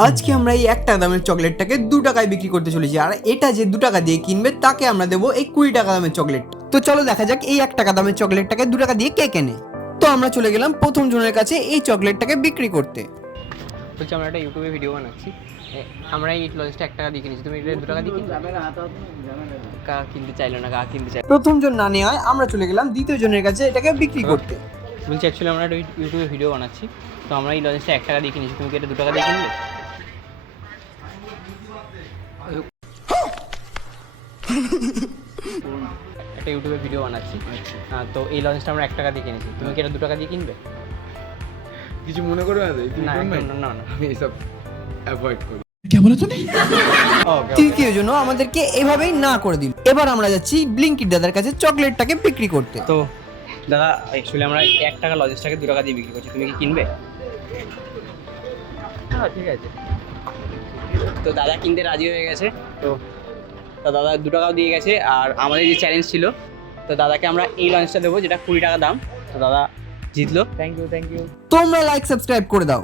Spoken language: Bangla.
আজকে আমরা এই 1 টাকা দামের চকলেটটাকে 2 টাকায় বিক্রি করতে চলেছি, আর এটা যে 2 টাকা দিয়ে কিনবে তাকে আমরা দেবো এই 20 টাকা দামের চকলেট। তো চলো দেখা যাক এই 1 টাকা দামের চকলেটটাকে 2 টাকা দিয়ে কে কেনে। তো আমরা চলে গেলাম প্রথম জনের কাছে এই চকলেটটাকে বিক্রি করতে। বলছি আমরা একটা ইউটিউবে ভিডিও বানাচ্ছি, আমরা এই লজেসটা 1 টাকা দিয়ে কিনেছি, তুমি এটা 2 টাকা দিয়ে কিনবে? কাকা কিনতে চাইলো না, কাকা কিনতে চাই। প্রথম জন না নেওয়ায় আমরা চলে গেলাম দ্বিতীয় জনের কাছে এটাকে বিক্রি করতে। বলছি অ্যাকচুয়ালি আমরা একটা ইউটিউবে ভিডিও বানাচ্ছি, তো আমরা এই লজেসটা 1 টাকা দিয়ে কিনেছি, তুমি কি এটা 2 টাকা দিয়ে কিনবে? একটা ইউটিউবে ভিডিও বানাচ্ছি, তো এই লজেসটা আমরা 1 টাকা দিয়ে কিনেছি, তুমি কি এটা 2 টাকা দিয়ে কিনবে? কিছু মনে করবে না তো? না না না। আমি এসব অ্যাভয়েড করি। তৃতীয় জন আমাদেরকে এভাবেই না করে দিল। এবার আমরা যাচ্ছি ব্লিঙ্কিট দাদার কাছে চকলেটটাকে বিক্রি করতে। তো দাদা অ্যাকচুয়ালি আমরা 1 টাকা লজেসটাকে 2 টাকা দিয়ে বিক্রি করছি, তুমি কি কিনবে? হ্যাঁ ঠিক আছে। তো দাদা কিনতে রাজি হয়ে গেছে, তো দাদা 2 টাকাও দিয়ে গেছে। আর আমাদের যে চ্যালেঞ্জ ছিল, তো দাদাকে আমরা এই লঞ্চটা দেবো যেটা 20 টাকা দাম, তো দাদা জিতলো। Thank you. তোমরা লাইক সাবস্ক্রাইব করে দাও।